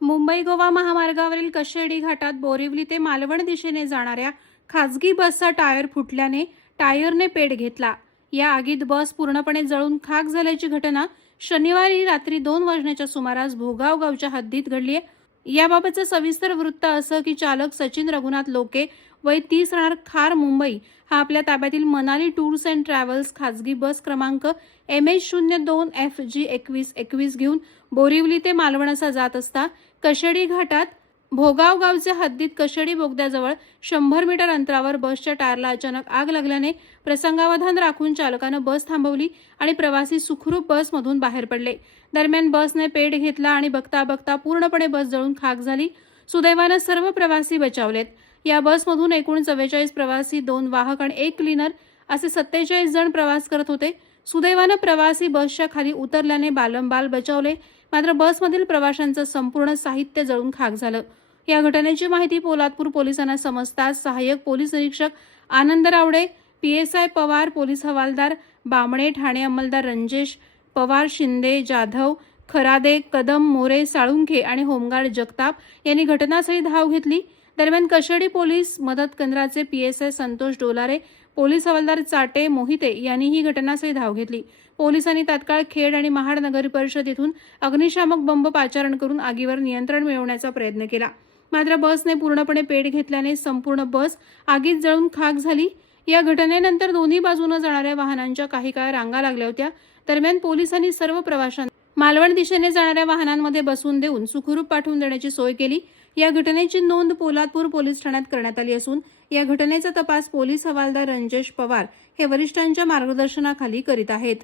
मुंबई गोवा महामार्गावरील कशेडी घाटात बोरिवली ते मालवण दिशेने जाणाऱ्या खाजगी बसचा टायर फुटल्याने टायरने पेट घेतला. या आगीत बस पूर्णपणे जळून खाक झाल्याची घटना शनिवारी रात्री दोन वाजण्याच्या सुमारास भोगाव गावच्या हद्दीत घडली आहे. याबाबतचं सविस्तर वृत्त असं की चालक सचिन रघुनाथ लोके वय तीस राहणार खार मुंबई. हा आपल्या ताब्यातील मनाली टूर्स अँड ट्रॅव्हल्स खाजगी बस क्रमांक एम एच शून्य दोन एफ जी एकवीस एकवीस घेऊन बोरिवली ते मालवण असा जात असता कशेडी घाटात भोगाव गावच्या हद्दीत कशेडी बोगद्याजवळ शंभर मीटर अंतरावर बसच्या टायरला अचानक आग लागल्याने प्रसंगावधान राखून चालकानं बस थांबवली आणि प्रवासी सुखरूप बसमधून बाहेर पडले. दरम्यान बसने पेट घेतला आणि बघता बघता पूर्णपणे बस जळून खाक झाली. सुदैवानं सर्व प्रवासी बचावलेत. या बसमधून एकूण चव्वेचाळीस प्रवासी दोन वाहक आणि एक क्लीनर असे सत्तेचाळीस जण प्रवास करत होते. सुदैवानं प्रवासी बसच्या खाली उतरल्याने बालंबाल बचावले. मात्र बसमधील प्रवाशांचं संपूर्ण साहित्य जळून खाक झालं. या घटनेची माहिती पोलादपूर पोलिसांना समजताच सहाय्यक पोलीस निरीक्षक आनंद रावडे पीएसआय पवार पोलीस हवालदार बामणे ठाणे अंमलदार रंजेश पवार शिंदे जाधव खरादे कदम मोरे साळुंखे आणि होमगार्ड जगताप यांनी घटनास्थळी धाव घेतली. दरम्यान कशेडी पोलीस मदत केंद्राचे पीएसआय संतोष डोलारे पोलीस हवालदार चाटे मोहिते यांनी ही घटनास्थळी धाव घेतली. पोलिसांनी तात्काळ खेड आणि महाड नगर परिषद येथून अग्निशामक बंब पाचारण करून आगीवर नियंत्रण मिळवण्याचा प्रयत्न केला. मात्र बसने पूर्णपणे पेट घेतल्याने संपूर्ण बस आगीत जळून खाक झाली. या घटनेनंतर दोन्ही बाजूने जाणाऱ्या वाहनांच्या काही काळ रांगा लागल्या होत्या. दरम्यान पोलिसांनी सर्व प्रवाशांना मालवण दिशेने जाणाऱ्या वाहनांमध्ये बसवून देऊन सुखरूप पाठवून देण्याची सोय केली. या घटनेची नोंद पोलादपूर पोलीस ठाण्यात करण्यात आली असून या घटनेचा तपास पोलीस हवालदार रंजेश पवार हे वरिष्ठांच्या मार्गदर्शनाखाली करीत आहेत.